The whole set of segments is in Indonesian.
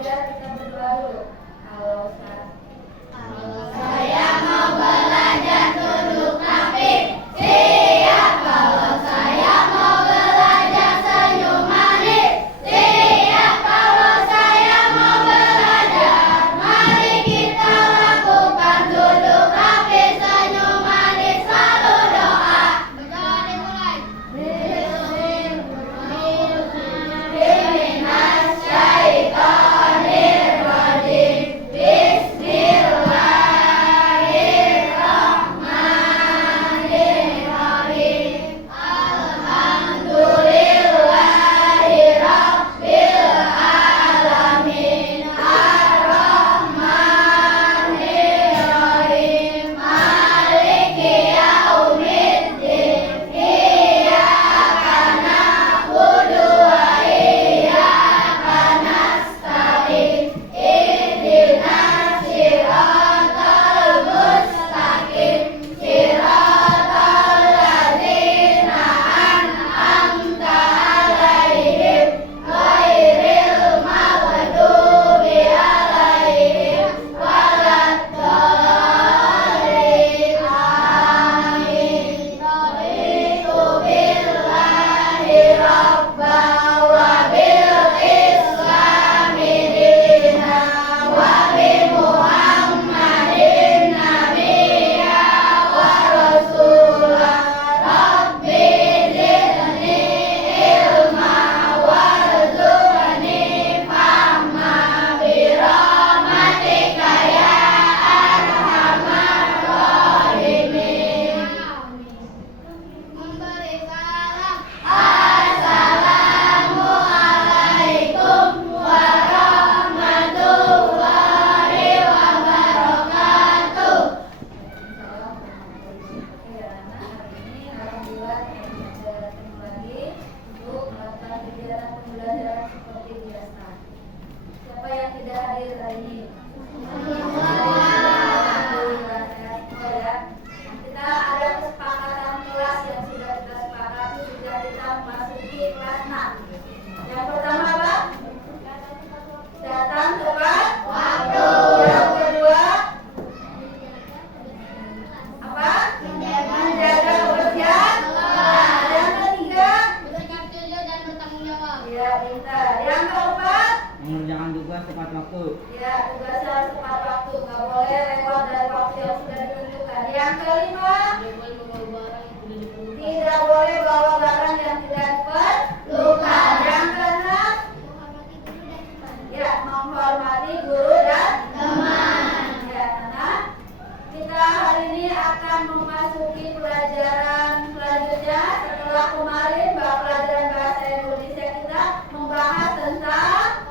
belajar, kita berdoa dulu. Kalau saya mau belajar tunduk rapih, siap. Kalau saya mau belajar senyum manis, siap. Kalau saya mau belajar, mari kita lakukan tunduk rapih, senyum manis, selalu doa. Berdoa dimulai. Mengerjakan tugas tepat waktu. Ya, tugas harus tepat waktu, nggak boleh lewat dari waktu yang sudah ditentukan. Yang kelima, tidak boleh bawa barang yang tidak diperlukan. Yang keenam, ya, menghormati guru dan teman. Ya, karena kita hari ini akan memasuki pelajaran selanjutnya. Setelah kemarin pelajaran bahasa Indonesia kita membahas tentang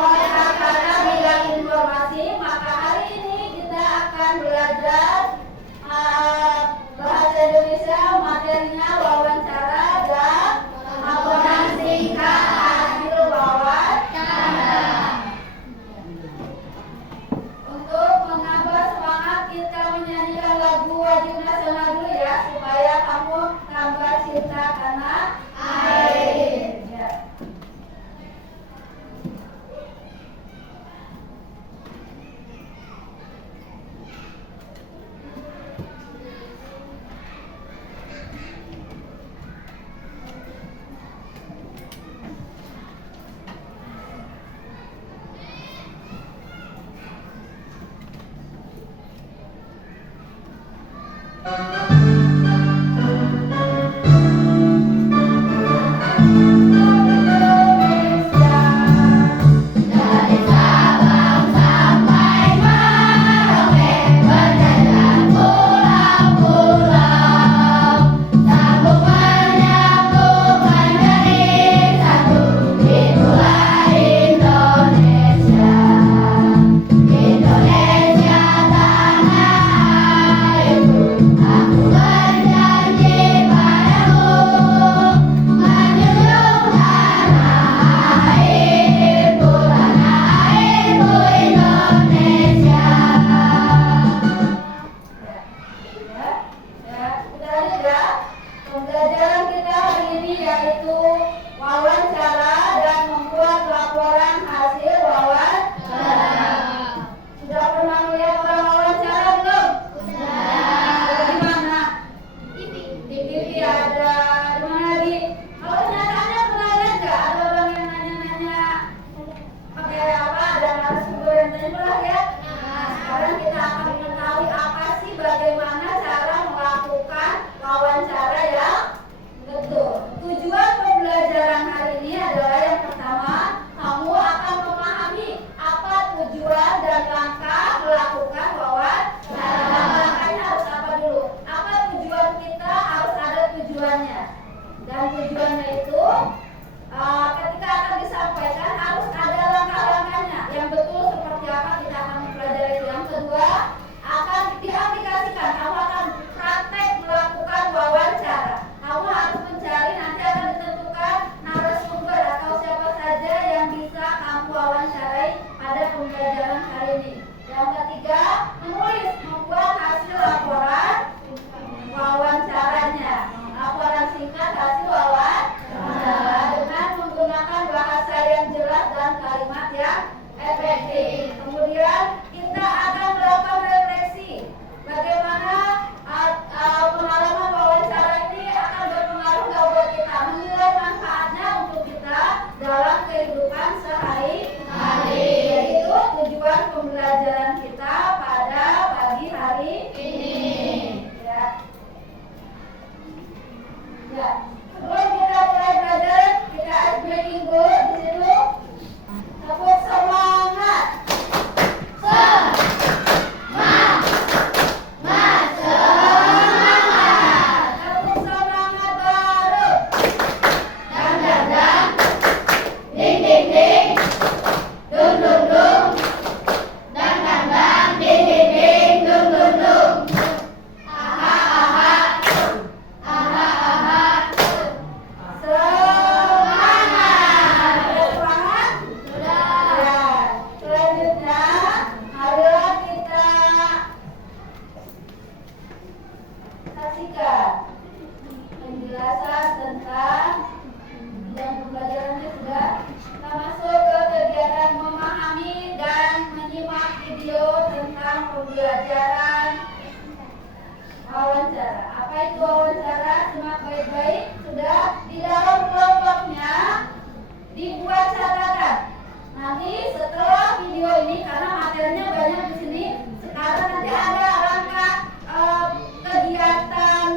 kata-kata bidang informasi, maka hari ini kita akan belajar bahasa Indonesia materinya wawasan yang jelas dan kalimat yang efektif. Kemudian kita akan melakukan refleksi. Bagaimana pengalaman wawancara ini akan berpengaruh buat kita, menilai manfaatnya untuk kita dalam kehidupan sehari-hari. Yaitu tujuan pembelajaran kita pada pagi hari ini. Ya. Sebelum kita mulai belajar, kita ice breaking dulu di situ. Tepuk semangat. Tepuk semangat baru. Dang dang dang, ding ding ding, dung dung dung, dang dang dang, ding ding ding, dung dung dung. Aha aha, aha aha. Semangat. Ada semangat? Sudah. Ya. Selanjutnya, marilah kita saksikan penjelasan tentang bidang pembelajarannya sudah. Kita masuk ke kegiatan memahami dan menyimak video tentang pembelajaran wawancara. Apa itu wawancara? Simak baik-baik. Sudah di dalam kelompoknya dibuat catatan. Nanti setelah video ini, karena materinya banyak di sini, sekarang nanti ada langkah kegiatan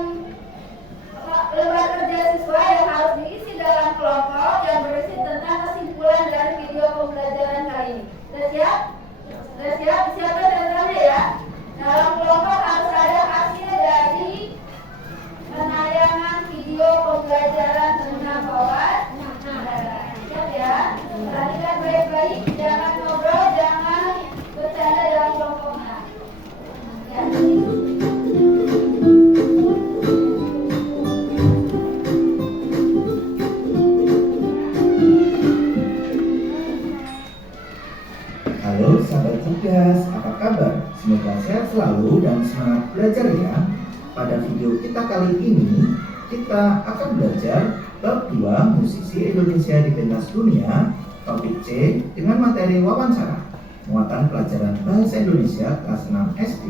lembar kerja siswa yang harus diisi dalam kelompok yang berisi tentang kesimpulan dari video pembelajaran kali ini. Sudah siap? Sudah siap? Siapkan catatannya ya. Dalam kelompok harus ada hasil dari penayangan video pembelajaran tentang wawancara. Siap ya? Perhatikan baik-baik, jangan ngobrol, jangan bercanda dalam kelompoknya. Ya. Halo sahabat cerdas, apa kabar? Semoga sehat selalu dan semangat belajar ya. Pada video kita kali ini, kita akan belajar bab 2 musisi Indonesia di pentas dunia, topik C dengan materi wawancara, muatan pelajaran bahasa Indonesia kelas 6 SD.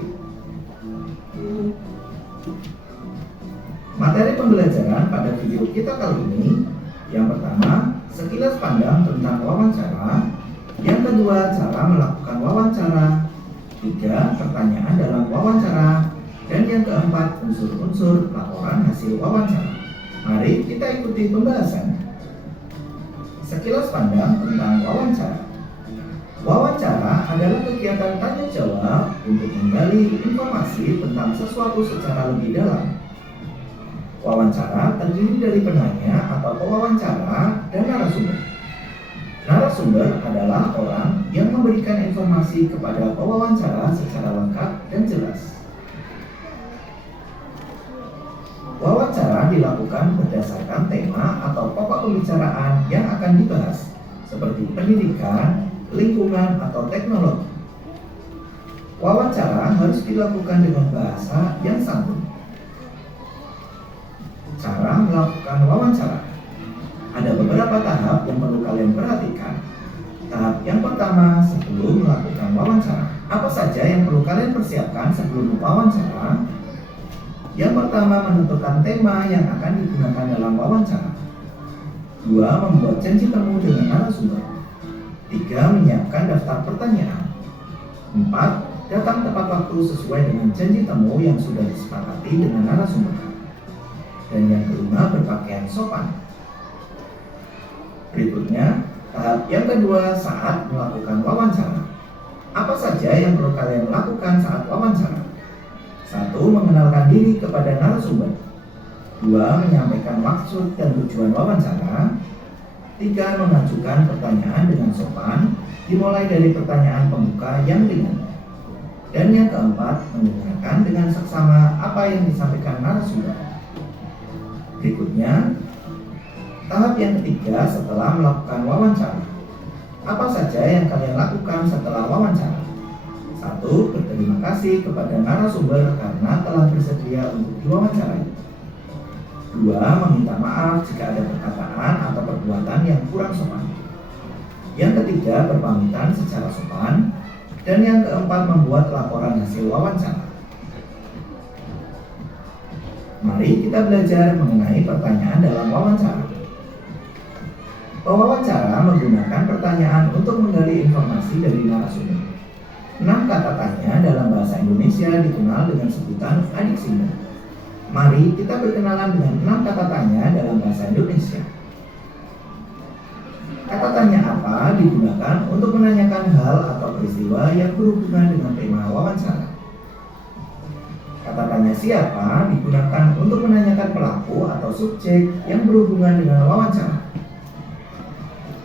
Materi pembelajaran pada video kita kali ini, yang pertama, sekilas pandang tentang wawancara. Yang kedua, cara melakukan wawancara. 3, pertanyaan dalam wawancara. Dan yang keempat, unsur-unsur laporan hasil wawancara. Mari kita ikuti pembahasannya. Sekilas pandang tentang wawancara. Wawancara adalah kegiatan tanya jawab untuk menggali informasi tentang sesuatu secara lebih dalam. Wawancara terdiri dari penanya atau pewawancara dan narasumber. Narasumber adalah orang yang memberikan informasi kepada pewawancara secara lengkap dan jelas. Wawancara dilakukan berdasarkan tema atau pokok pembicaraan yang akan dibahas, seperti pendidikan, lingkungan, atau teknologi. Wawancara harus dilakukan dengan bahasa yang santun. Cara melakukan wawancara. Ada beberapa tahap yang perlu kalian perhatikan. Tahap yang pertama, sebelum melakukan wawancara. Apa saja yang perlu kalian persiapkan sebelum wawancara? Yang pertama, menentukan tema yang akan digunakan dalam wawancara. 2, membuat janji temu dengan narasumber. 3, menyiapkan daftar pertanyaan. 4, datang tepat waktu sesuai dengan janji temu yang sudah disepakati dengan narasumber. Dan yang kelima, berpakaian sopan. Berikutnya, tahap yang kedua saat melakukan wawancara. Apa saja yang perlu kalian lakukan saat wawancara? 1, mengenalkan diri kepada narasumber. 2, menyampaikan maksud dan tujuan wawancara. 3, mengajukan pertanyaan dengan sopan, dimulai dari pertanyaan pembuka yang ringan. Dan yang keempat, mendengarkan dengan seksama apa yang disampaikan narasumber. Berikutnya, tahap yang ketiga setelah melakukan wawancara. Apa saja yang kalian lakukan setelah wawancara? 1, berterima kasih kepada narasumber karena telah bersedia untuk diwawancarai. 2, meminta maaf jika ada perkataan atau perbuatan yang kurang sopan. Yang ketiga, berpamitan secara sopan. Dan yang keempat, membuat laporan hasil wawancara. Mari kita belajar mengenai pertanyaan dalam wawancara. Pewawancara menggunakan pertanyaan untuk menggali informasi dari narasumber. 6 kata tanya dalam bahasa Indonesia dikenal dengan sebutan adiksinya. Mari kita berkenalan dengan 6 kata tanya dalam bahasa Indonesia. Kata tanya apa digunakan untuk menanyakan hal atau peristiwa yang berhubungan dengan tema wawancara. Kata tanya siapa digunakan untuk menanyakan pelaku atau subjek yang berhubungan dengan wawancara.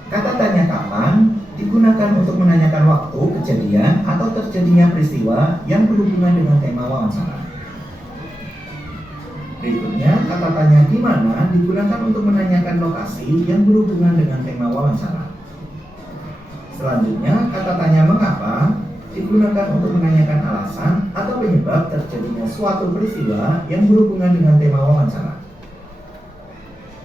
Kata tanya kapan digunakan untuk menanyakan waktu kejadian atau terjadinya peristiwa yang berhubungan dengan tema wawancara. Berikutnya, kata tanya di mana digunakan untuk menanyakan lokasi yang berhubungan dengan tema wawancara. Selanjutnya, kata tanya mengapa digunakan untuk menanyakan alasan atau penyebab terjadinya suatu peristiwa yang berhubungan dengan tema wawancara.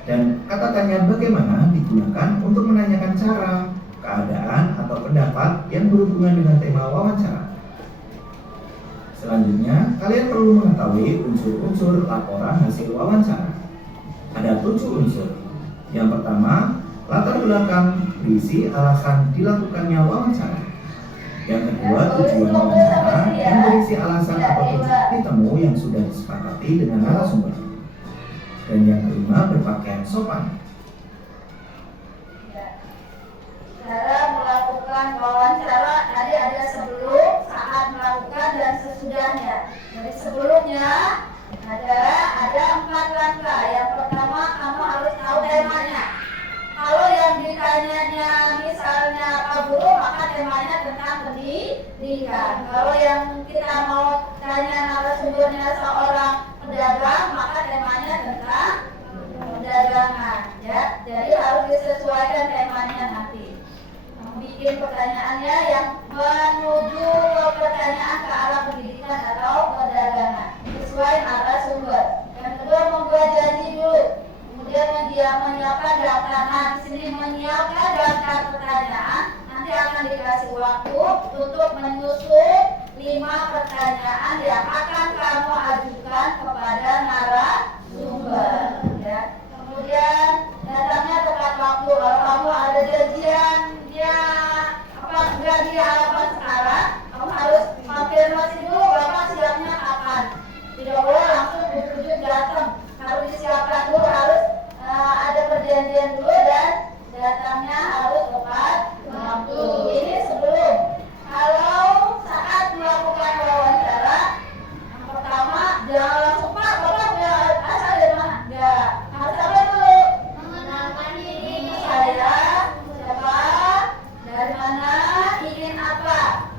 Dan kata tanya bagaimana digunakan untuk menanyakan cara, keadaan, atau pendapat yang berhubungan dengan tema wawancara. Selanjutnya, kalian perlu mengetahui unsur-unsur laporan hasil wawancara. Ada 7 unsur. Yang pertama, latar belakang berisi alasan dilakukannya wawancara. Yang kedua, tujuan wawancara yang berisi alasan atau titik temu yang sudah disepakati dengan narasumber. Dan yang kelima, berpakaian sopan. Cara melakukan wawancara tadi ada sebelum, saat melakukan, dan sesudahnya. Jadi sebelumnya ada 4 langkah. Yang pertama, kamu harus tahu temanya. Kalau yang ditanyanya misalnya Pak Guru, maka temanya tentang pendidikan. Kalau yang kita mau tanya narasumbernya seorang pedagang, maka temanya tentang perdagangan. Ya, jadi harus disesuaikan temanya nanti. Bikin pertanyaannya yang menuju ke pertanyaan ke arah pendidikan atau perdagangan sesuai narasumber. Yang kedua, membuat janji dulu. Kemudian menyiapkan daftar. Nah, di sini menyiapkan daftar pertanyaan. Nanti akan dikasih waktu untuk menyusun 5 pertanyaan yang akan kamu ajukan kepada narasumber. Ya. Kemudian datangnya tepat waktu. Kalau kamu ada janjian enggak di halaman sekarang, kamu harus konfirmasi dulu Bapak siapnya kapan. Tidak boleh langsung ujuk-ujuk datang. Harus disiapkan dulu, harus ada perjanjian dulu dan datangnya harus tepat waktu. Ini sebelum. Kalau saat melakukan wawancara, yang pertama jangan langsung Pak, Bapak asal dari mana? Enggak. Harus apa dulu? Mengenalkan diri. Saya siapa? Dari mana? Ingin apa?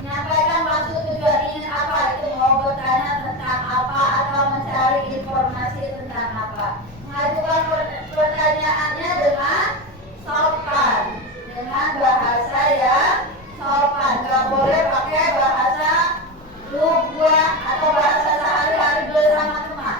Menyampaikan maksud tujuan ingin apa? Itu mau bertanya tentang apa atau mencari informasi tentang apa. Mengajukan pertanyaannya dengan sopan, dengan bahasa yang sopan. Gak boleh pakai bahasa luar atau bahasa sehari-hari bersama teman.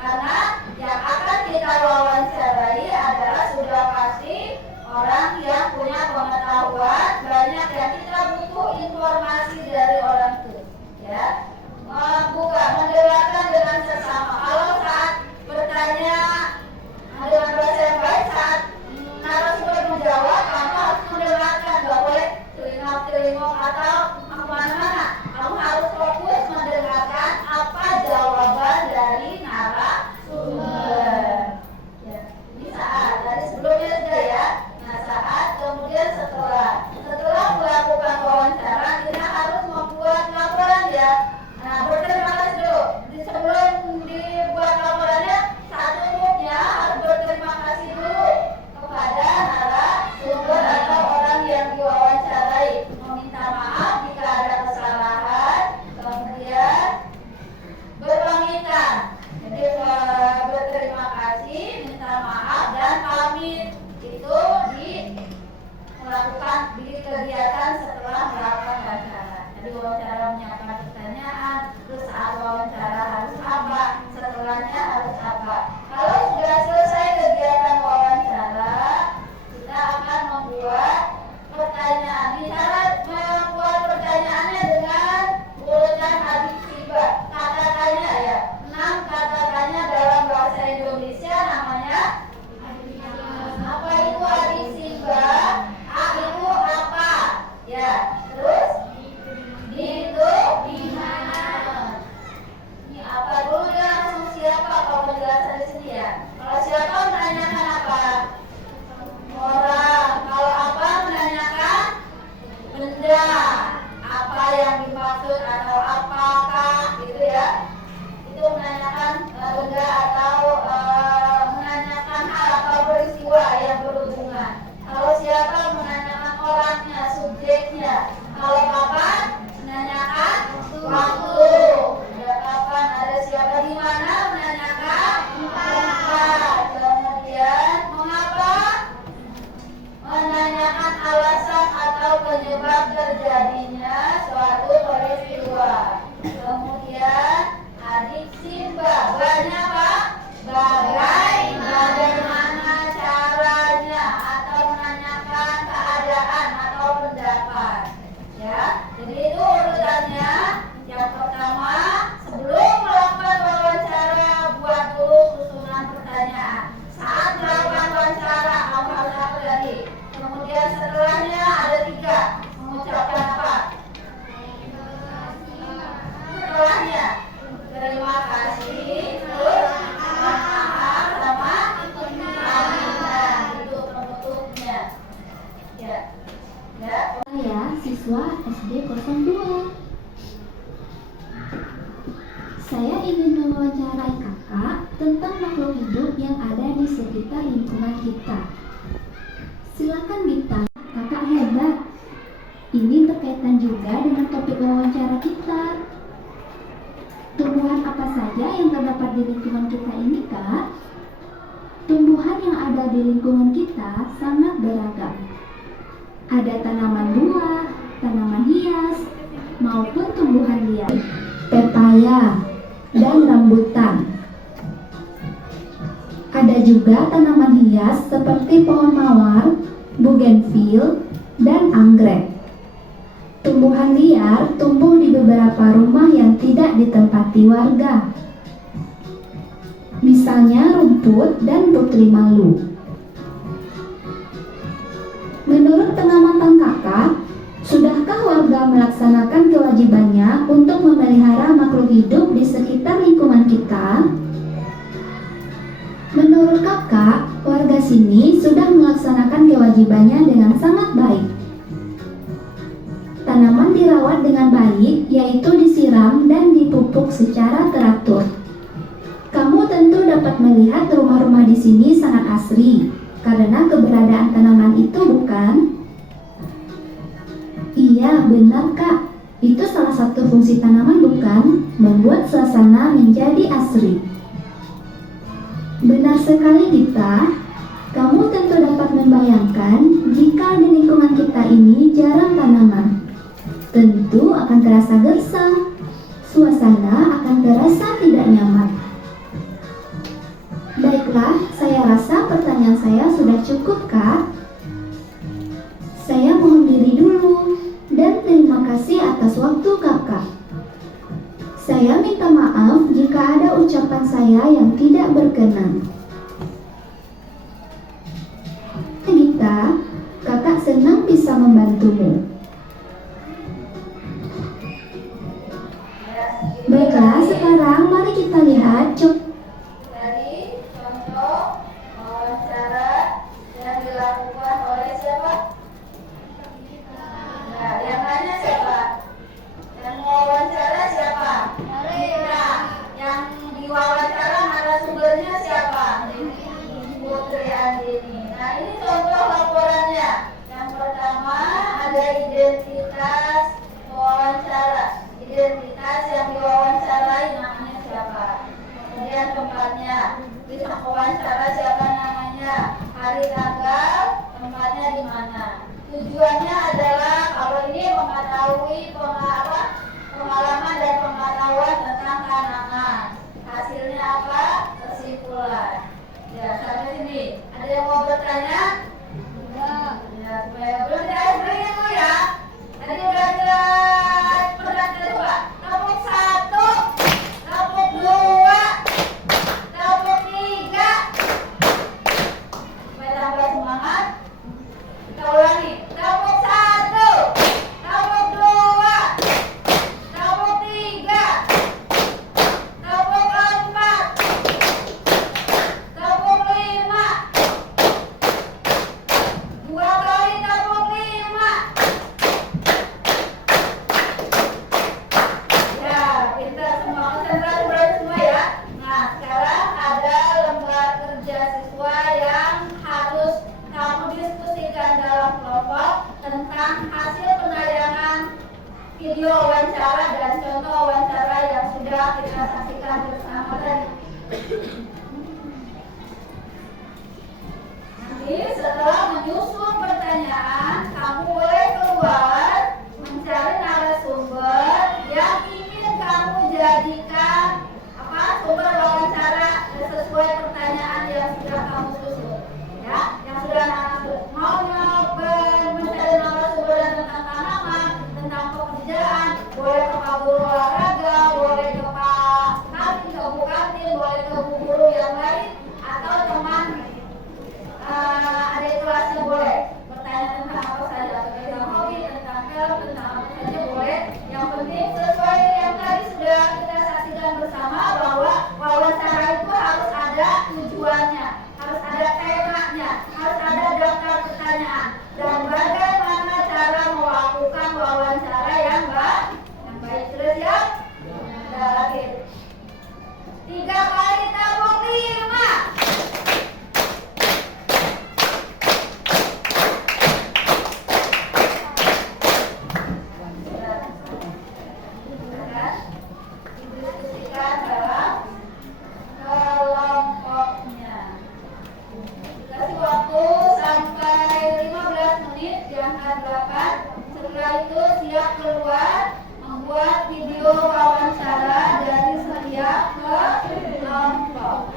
Karena yang akan kita wawancarai adalah sudah pasti orang yang punya pengetahuan banyak, yang kita butuh informasi dari orang itu. Ya, mendengarkan dengan sesama. Kalau saat bertanya dengan bahasa yang baik, saat narasumber menjawab, kamu harus mendengarkan, gak boleh telinga atau kemana-mana. Kamu harus fokus mendengarkan apa jawaban dari narasumber. Ya, ini saat dari sebelumnya sudah ya. Saat kemudian setelah melakukan wawancara, kita harus membuat laporan ya. Nah, berterima kasih dulu. Sebelum dibuat laporannya, saat umumnya harus berterima kasih dulu kepada narasumber atau orang yang diwawancarai, meminta maaf jika ada kesalahan, kemudian berpamitan. Jadi berterima kasih, minta maaf, dan pamit. Itu melakukan di kegiatan setelah melakukan wawancara. Jadi wawancara menyiapkan pertanyaan, terus saat wawancara harus apa, setelahnya harus apa. Kalau sudah selesai kegiatan wawancara, kita akan membuat Ya. Ya. Saya siswa SD 02. Saya ingin mewawancarai kakak tentang makhluk hidup yang ada di sekitar lingkungan kita. Silakan Gita, kakak hebat. Ini berkaitan juga dengan topik wawancara kita. Tumbuhan apa saja yang terdapat di lingkungan kita ini, Kak? Tumbuhan yang ada di lingkungan kita sangat beragam. Ada tanaman buah, tanaman hias, maupun tumbuhan liar, pepaya, dan rambutan. Ada juga tanaman hias seperti pohon mawar, bougainville, dan anggrek. Tumbuhan liar tumbuh di beberapa rumah yang tidak ditempati warga. Misalnya rumput dan putri malu. Menurut pengamatan kakak, sudahkah warga melaksanakan kewajibannya untuk memelihara makhluk hidup di sekitar lingkungan kita? Menurut kakak, warga sini sudah melaksanakan kewajibannya dengan sangat baik. Tanaman dirawat dengan baik, yaitu disiram dan dipupuk secara teratur. Kamu tentu dapat melihat rumah-rumah di sini sangat asri, karena keberadaan tanaman itu, bukan? Iya, benar Kak. Itu salah satu fungsi tanaman, bukan? Membuat suasana menjadi asri. Benar sekali, Gita. Kamu tentu dapat membayangkan jika di lingkungan kita ini jarang tanaman. Tentu akan terasa gersang. Suasana akan terasa tidak nyaman. Baiklah, saya rasa pertanyaan saya sudah cukup, Kak. Saya mohon diri dulu dan terima kasih atas waktu Kakak. Saya minta maaf jika ada ucapan saya yang tidak berkenan. Gita, Kakak senang bisa membantumu. Baiklah, sekarang mari kita lihat Dari contoh wawancara yang dilakukan oleh siapa? Nah, yang nanya siapa? Yang wawancara siapa? Kita. Yang diwawancara narasumbernya siapa? Putri Andini. Nah, ini contoh laporannya. Yang pertama ada identitas wawancara. Identitas yang diwawancarai namanya siapa? Kemudian tempatnya, bisa wawancara siapa namanya, hari tanggal, tempatnya di mana. Tujuannya adalah kalau ini mengetahui pengalaman dan pengetahuan tentang tanaman. Hasilnya apa? Kesimpulan. Ya, sampai sini. Ada yang mau bertanya? Enggak. Ya, supaya belum berikan dulu ya. Tadi belajar perhatian coba. Kelompok 1, kelompok 2, kelompok 3. Supaya tambah semangat. Kita ulangi. Kelompok 1, kelompok 2, kelompok 3, kelompok 4, kelompok 5. 2 kali kelompok 5. Ya, pintar semua. Konsentrasi berarti semua ya. Nah, sekarang ada lembar kerja siswa yang harus kamu diskusikan dalam kelompok tentang hasil penayangan video wawancara dan contoh wawancara yang sudah kita saksikan bersama tadi. Nanti setelah menyusun pertanyaan, kamu boleh keluar mencari narasumber yang ingin kamu jadikan sumber wawancara sesuai pertanyaan yang sudah kamu susun. Ya, yang sudah mau mencari narasumber tentang tanaman, tentang pekerjaan, boleh ke Pak Guru olahraga, boleh ke Pak Kantin, ke Bu Kantin, boleh ke Bu Guru belakang. Setelah itu siap keluar membuat video wawancara dari setiap kelompok.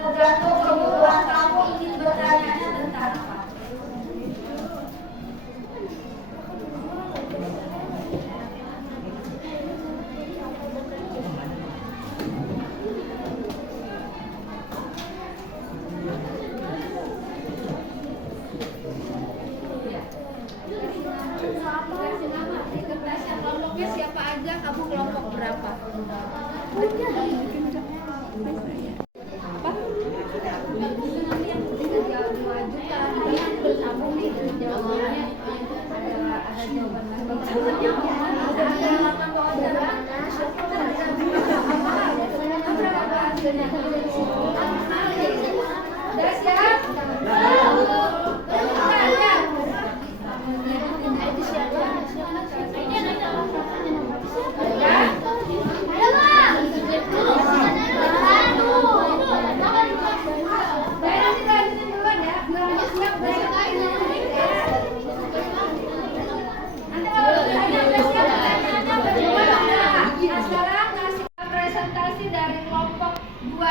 Tergantung kebutuhan kamu ingin bertanya tentang apa. Di kertasnya kelompoknya siapa aja, kamu kelompok berapa?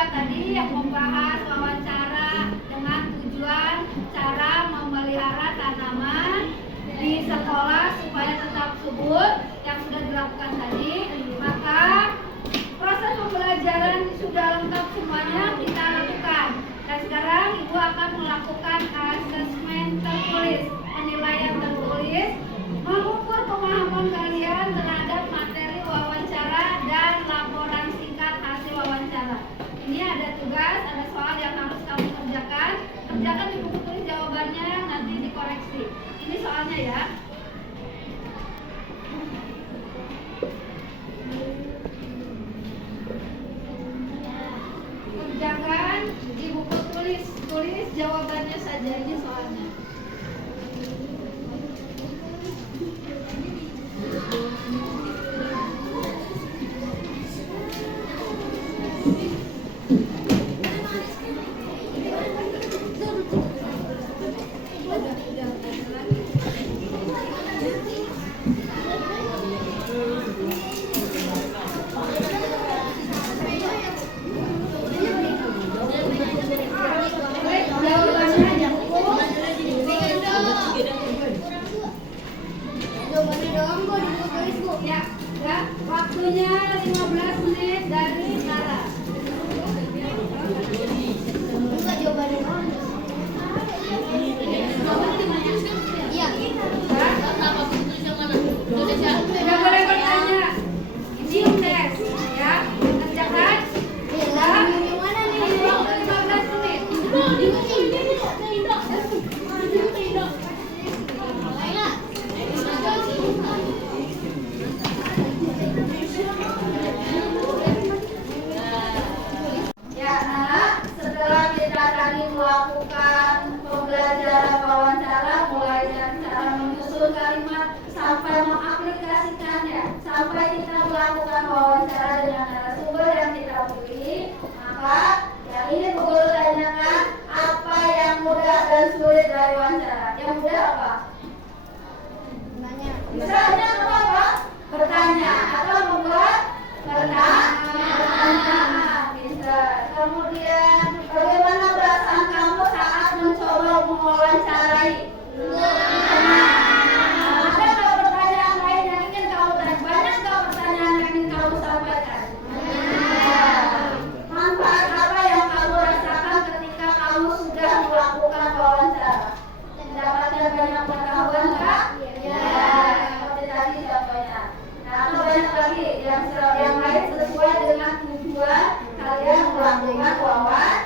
Tadi yang membahas wawancara dengan tujuan cara memelihara tanaman di sekolah supaya tetap subur yang sudah dilakukan tadi. Maka proses pembelajaran sudah lengkap semuanya kita lakukan. Dan sekarang Ibu akan melakukan asesmen tertulis, penilaian tertulis, mengukur pemahaman kalian terhadap materi wawancara dan laporan singkat hasil wawancara. Ini ada tugas, ada soal yang harus kamu kerjakan. Kerjakan di buku tulis jawabannya, nanti dikoreksi. Ini soalnya ya. Kerjakan di buku tulis jawabannya saja, ini soalnya. Ya, waktunya 15 menit dari sekarang. Enggak jawabannya. Iya. Kenapa begitu yang mana? Tidak boleh bertanya. Ini tes, ya. Kerjakan. Ya. Gimana nih? Waktu 15 menit. Ya, Nak, setelah kita tadi melakukan pembelajaran wawancara mulai dari cara menyusun kalimat sampai mengaplikasikannya, sampai kita melakukan wawancara dengan narasumber yang kita pilih, maka yang ini guru tanyakan apa yang mudah dan sulit dari wawancara. Yang mudah apa? Misalnya apa? Bertanya atau membuat pertanyaan. Kemudian bagaimana perasaan kamu saat mencoba mewawancarai? Ada nggak pertanyaan lain yang ingin kamu tanyakan? semuanya. Nah, atau banyak lagi yang lain sesuai dengan tujuan kalian melakukan wawancara.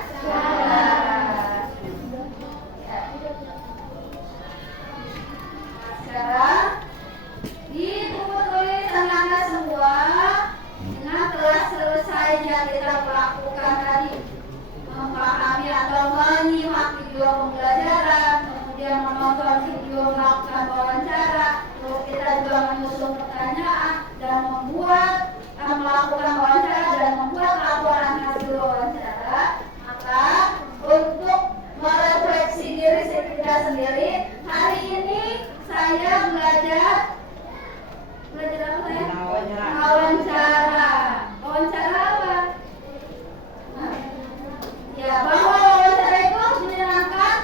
Ya. Nah, sekarang di buku tulisan Anda semua dengan telah selesainya kita melakukan tadi, memahami atau menyimak video pembelajaran, kemudian menonton video melakukan wawancara, lalu kita juga menyusun pertanyaan dan melakukan wawancara dan membuat laporan hasil wawancara. Maka untuk merefleksi diri kita sendiri, hari ini saya belajar apa saya? Wawancara. Wawancara apa? Ya, bahwa wawancara itu menyenangkan,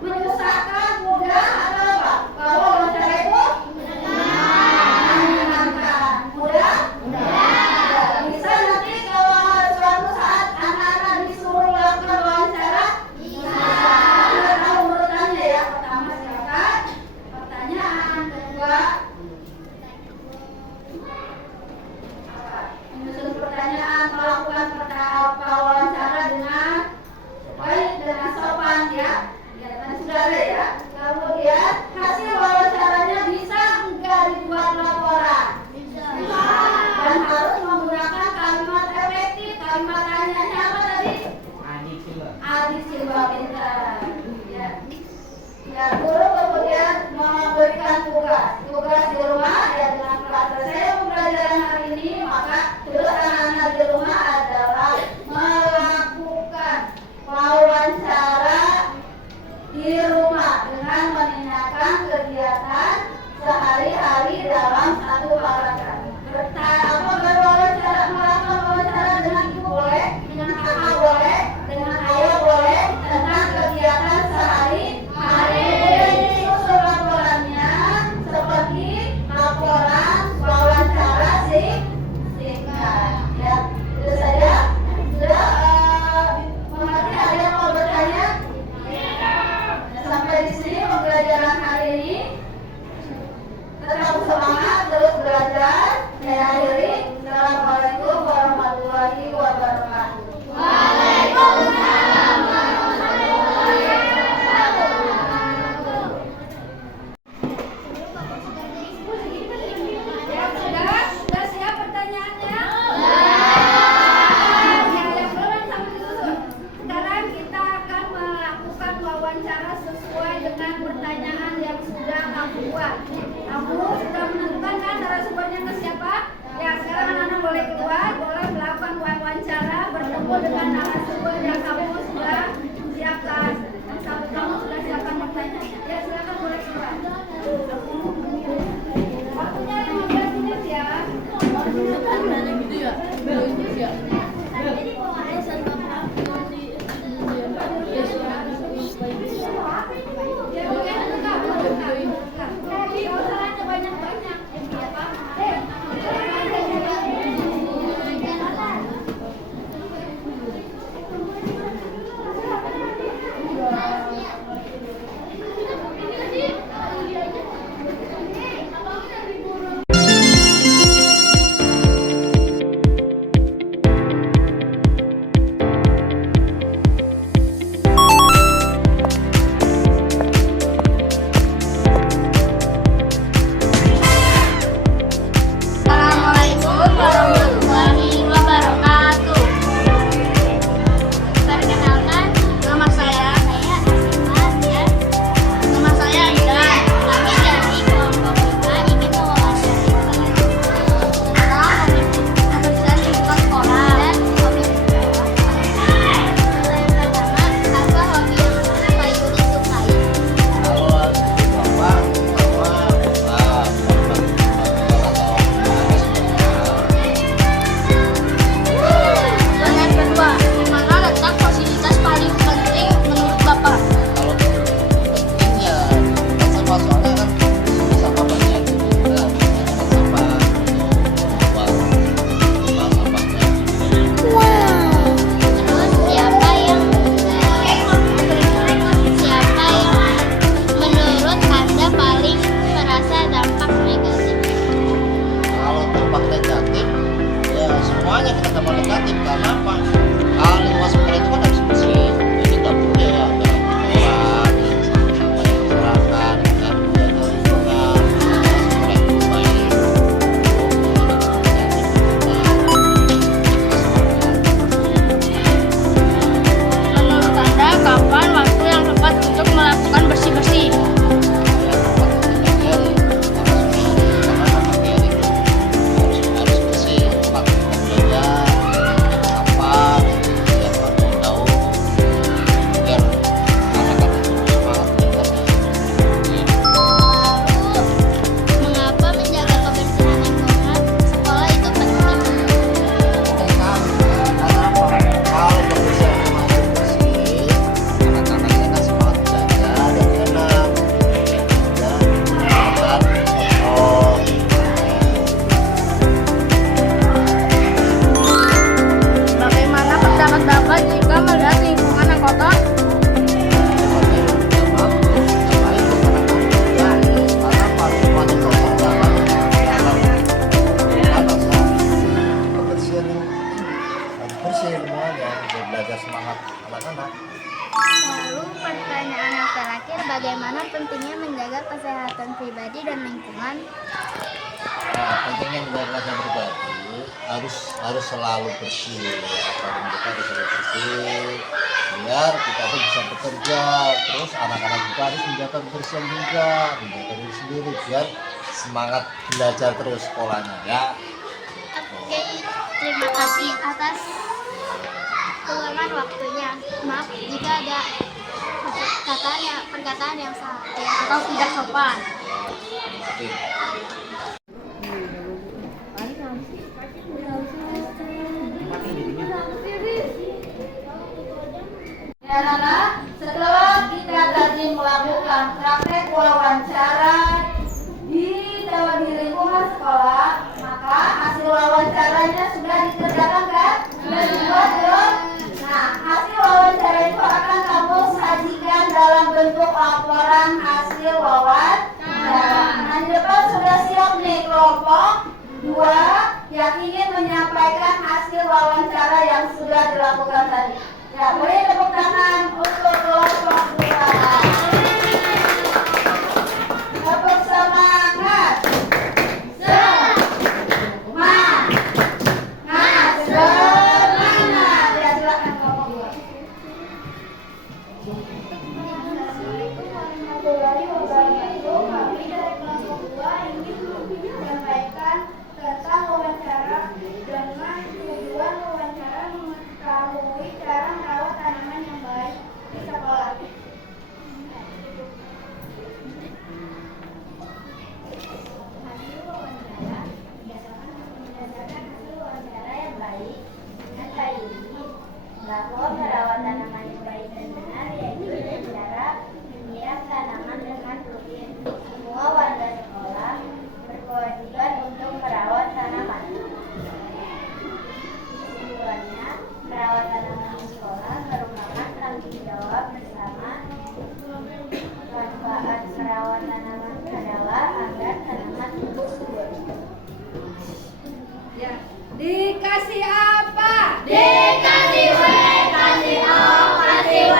menyusahkan, mudah atau apa? Bahwa wawancara itu menyenangkan, mudah? Ya, bisa nanti kalau suatu saat anak-anak disuruh melakukan wawancara, bisa. Kita tahu urutannya ya. Pertama silakan pertanyaan, kedua menyusun pertanyaan, melakukan wawancara dengan baik, dengan sopan ya. Ya, kan sudah ada ya. Kemudian hasil wawancaranya bisa enggak dibuat laporan? Bisa. Dan harus menggunakan kalimat efektif. Kalimat tanyanya apa tadi? Adik Silva pintar. Ya. Ya, guru kemudian memberikan tugas di rumah ya dengan selesai pembelajaran hari ini, maka tugas anak-anak di rumah adalah melakukan wawancara di rumah dengan menanyakan kegiatan sehari-hari dalam satu paragraf. Berwawancara, melakukan wawancara dengan ibu boleh, dengan kakak boleh, dengan ayah boleh, tentang kegiatan sehari-hari. Susun laporannya seperti laporan wawancara singkat. Ya, itu saja. Sudah mengerti? Ada yang mau bertanya? Sampai di sini pembelajaran hari ini. Tetap semangat, terus belajar. Saya akhiri. Assalamualaikum warahmatullahi wabarakatuh. Waalaikumsalam warahmatullahi wabarakatuh. Ya, sudah siap pertanyaannya? Ya, yang belum sampai disusun. Sekarang kita akan melakukan wawancara sesuai dengan pertanyaan yang sudah kamu buat. Kamu sudah menentukan kan narasumbernya ke siapa? Ya, sekarang anak-anak boleh keluar, boleh melakukan wawancara, bertemu dengan narasumber yang kamu sudah siapkan. Kamu sudah siapkan pertanyaannya. Ya, silakan boleh keluar. Waktunya 15 menit ya. Ya, boleh enggak? Nggak usah banyak-banyak. karena apa? Lingkungan sekolah itu kan harus bersih. Jadi nggak boleh ada kotoran yang sampai berserakan dan menjaga lingkungan sekolah itu baik. Menurut Anda, kapan waktu yang tepat untuk melakukan bersih-bersih? Harus bersih, waktu kerja, sampah, biar waktu tahu, biar anak-anak semangat belajarnya. Mengapa menjaga kebersihan lingkungan sekolah itu penting? Karena apa? Kalau kebersihan rumah itu bersih, anak-anaknya kan semangat belajar dan enak. Bagaimana pendapat Bapak jika melihat lingkungan yang kotor? Bersih semuanya, biar belajar semangat anak-anak. Lalu pertanyaan yang terakhir, bagaimana pentingnya menjaga kesehatan pribadi dan lingkungan? Pentingnya menjaga kesehatan pribadi harus selalu bersih. Badan kita harus selalu bersih, biar kita tuh bisa bekerja. Terus anak-anak juga harus menjaga kebersihan juga, menjaga diri sendiri biar semangat belajar terus sekolahnya ya. Oke, terima kasih atas keluangan waktunya. Maaf jika ada perkataan yang salah atau tidak sopan. Oke. Ya Nana, setelah kita tadi melakukan praktek wawancara di lingkungan sekolah, maka hasil wawancaranya sudah dikerjakan kan? Sudah dibuat belum? Nah, hasil wawancara itu akan kamu sajikan dalam bentuk laporan hasil wawancara. Nah, di depan sudah siap nih kelompok 2 yang ingin menyampaikan hasil wawancara yang sudah dilakukan tadi. Ya, boleh tepuk tangan untuk kelompok 2. Tepuk semangat. Semangat. Semangat. Ya, silakan kelompok 2. Assalamualaikum warahmatullahi wabarakatuh. Kami dari kelompok 2 ingin menyampaikan tentang wawancara dengan tujuan wawancara mengetahui cara merawat tanaman yang baik di sekolah. Hasil wawancara berdasarkan hasil wawancara yang baik dengan baik ini bahwa merawat tanaman yang baik dan benar yaitu dengan cara menyiram tanaman dengan rutin. Semua warga sekolah berkewajiban untuk merawat tanaman. Kesimpulannya, merawat tanaman di sekolah merupakan tanggung jawab bersama. Manfaat merawat tanaman adalah agar tanaman tumbuh subur. Ya, dikasih apa? Dikasih W, kasih O, kasih W.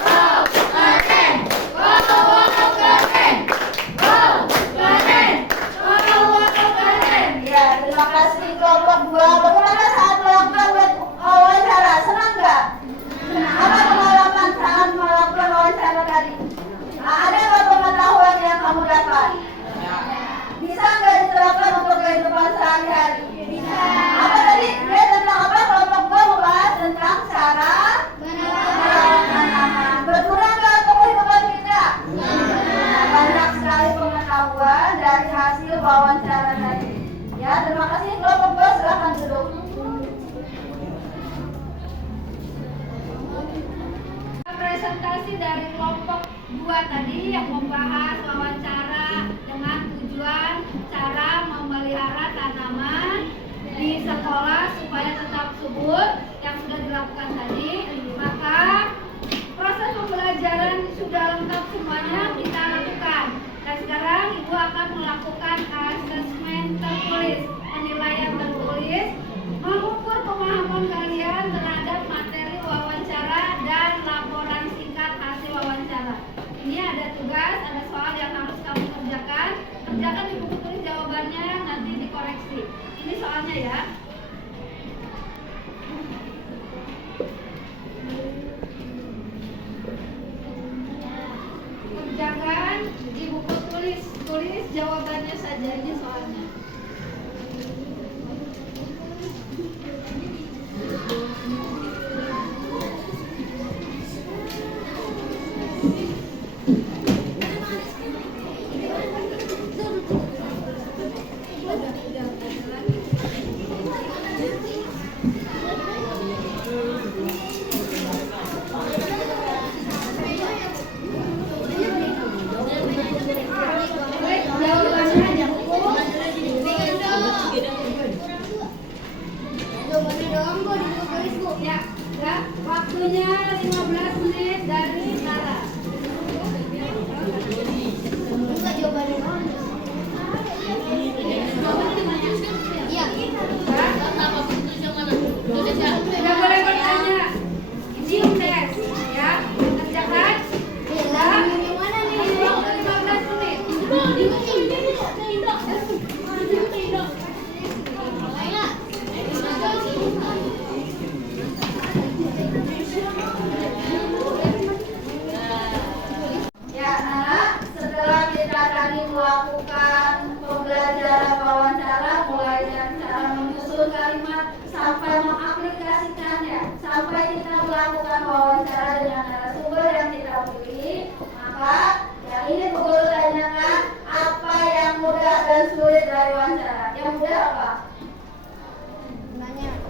Wow, keren. Wow, keren. Wow, keren. Wow, keren. Ya, terima kasih kelompok 2. Bagaimana saat melakukan wawancara? Senang nggak? Apa pengalaman saat melakukan wawancara tadi? Ada nggak pengetahuan yang kamu dapat? Bisa nggak diterapkan untuk kehidupan sehari-hari? Bisa. Apa tadi? Dia tentang apa? Kelompok 2 membahas tentang cara merawat tanaman. Berguna nggak untuk kehidupan kita? Banyak sekali pengetahuan dari hasil wawancara tadi. Ya, terima kasih kelompok 2, silakan duduk. Presentasi dari kelompok 2 tadi yang membahas wawancara dengan tujuan cara memelihara tanaman di sekolah supaya tetap subur yang sudah dilakukan tadi. Maka proses pembelajaran sudah lengkap semuanya kita lakukan. Dan sekarang Ibu akan melakukan asesmen tertulis, penilaian tertulis, mengukur pemahaman soalnya ya. Kerjakan di buku tulis jawabannya saja, ini soalnya. Ya, waktunya 15 menit dari Sarah. Enggak jawabannya doang. Iya. Tidak boleh bertanya. Cium tes, ya. Kerjakan. Lah, yang mana nih? Waktu 15 menit. Ya, anak, setelah kita tadi melakukan pembelajaran wawancara mulai dari cara menyusun kalimat sampai mengaplikasikannya, sampai kita melakukan wawancara dengan narasumber yang kita pilih, maka yang ini guru tanyakan apa yang mudah dan sulit dari wawancara. Yang mudah apa?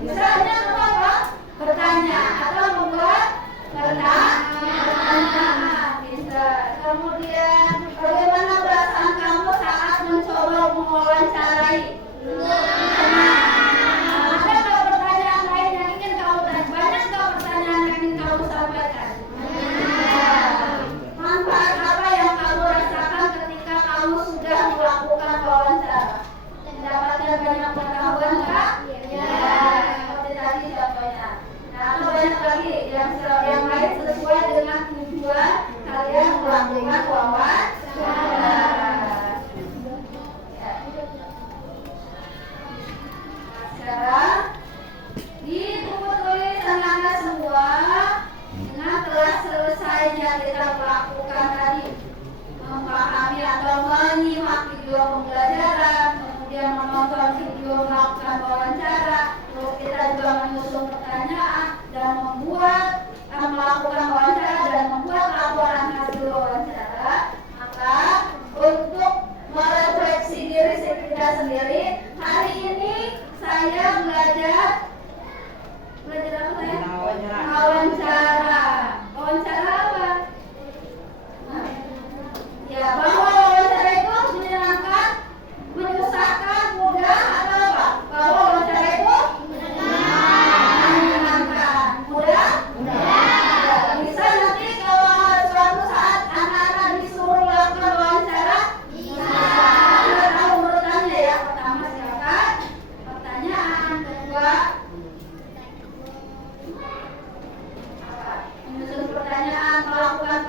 Misalnya apa? Bertanya atau membuat pertanyaan. Bisa. Kemudian bagaimana perasaan kamu saat mencoba mewawancarai? Ada nggak pertanyaan lain yang ingin kamu tanya? Banyak nggak pertanyaan yang ingin kamu sampaikan? Manfaat apa yang kamu rasakan ketika kamu sudah melakukan wawancara? Mendapatkan banyak pengetahuan nggak? Seperti tadi contohnya. Nah, atau banyak lagi yang lain sesuai dengan tujuan kalian melakukan wawancara. Ya. Sekarang di buku tulis anak-anak semua dengan telah selesainya kita melakukan tadi memahami atau menyimak video pembelajaran, kemudian menonton video melakukan wawancara, lalu kita juga menyusun pertanyaan dan melakukan wawancara dan membuat laporan hasil wawancara. Maka untuk merefleksi diri kita sendiri, hari ini saya belajar apa saya? Wawancara. Wawancara apa? Ya, bahwa wawancara itu menyenangkan, menyusahkan, mudah atau apa? Bahwa wawancara itu menyenangkan, mudah? Ya, bisa nanti kalau suatu saat anak-anak disuruh melakukan wawancara, bisa tahu urutannya ya. Pertama silakan pertanyaan, kedua menyusun pertanyaan, melakukan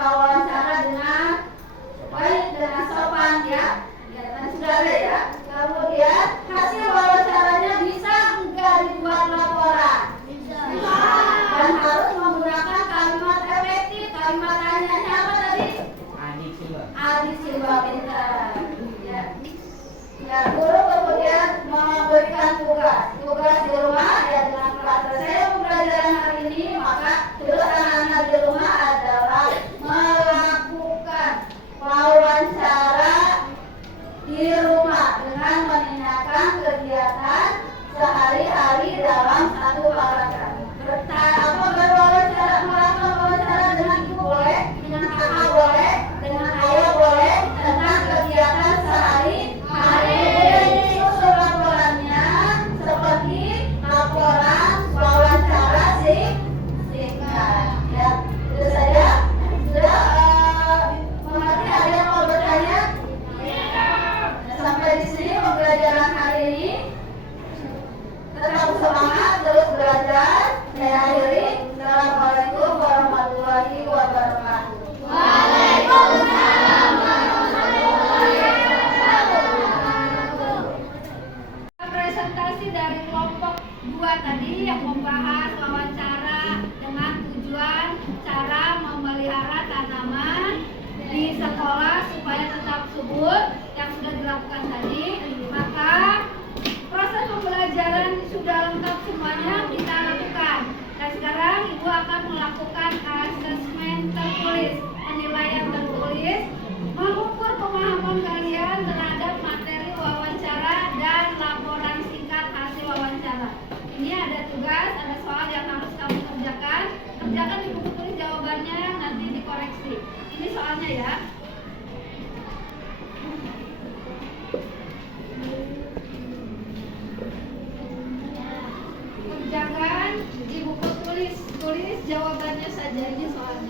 wawancara dengan baik, dengan sopan ya. Ya, kan sudah ada ya. Kemudian hasil wawancaranya bisa enggak dibuat laporan? Bisa. Dan harus menggunakan kalimat efektif. Kalimat tanyanya apa tadi? Adik Simba pintar. Ya. Ya, guru kemudian memberikan tugas di rumah ya dengan kelas selesai pembelajaran hari ini, maka tugas anak-anak di rumah adalah melakukan wawancara di rumah dengan menanyakan kegiatan sehari-hari dalam satu paragraf. Melakukan wawancara dengan ibu boleh, dengan kakak boleh, dengan ayah boleh, tentang kegiatan sehari-hari. Susun laporannya seperti laporan wawancara singkat. Ya, itu saja. Sudah mengerti? Ada yang mau bertanya? Sampai di sini pembelajaran hari ini. presentasi dari kelompok 2 tadi yang membahas wawancara dengan tujuan cara memelihara tanaman di sekolah supaya tetap subur yang sudah dilakukan tadi. Maka proses pembelajaran sudah lengkap semuanya kita lakukan. Dan sekarang Ibu akan melakukan asesmen tertulis, penilaian tertulis, mengukur pemahaman kalian terhadap materi wawancara dan laporan singkat hasil wawancara. Ini ada tugas, ada soal yang harus kamu kerjakan. Kerjakan di buku tulis jawabannya, nanti dikoreksi. Ini soalnya ya. Kerjakan di buku tulis jawabannya saja, ini soalnya.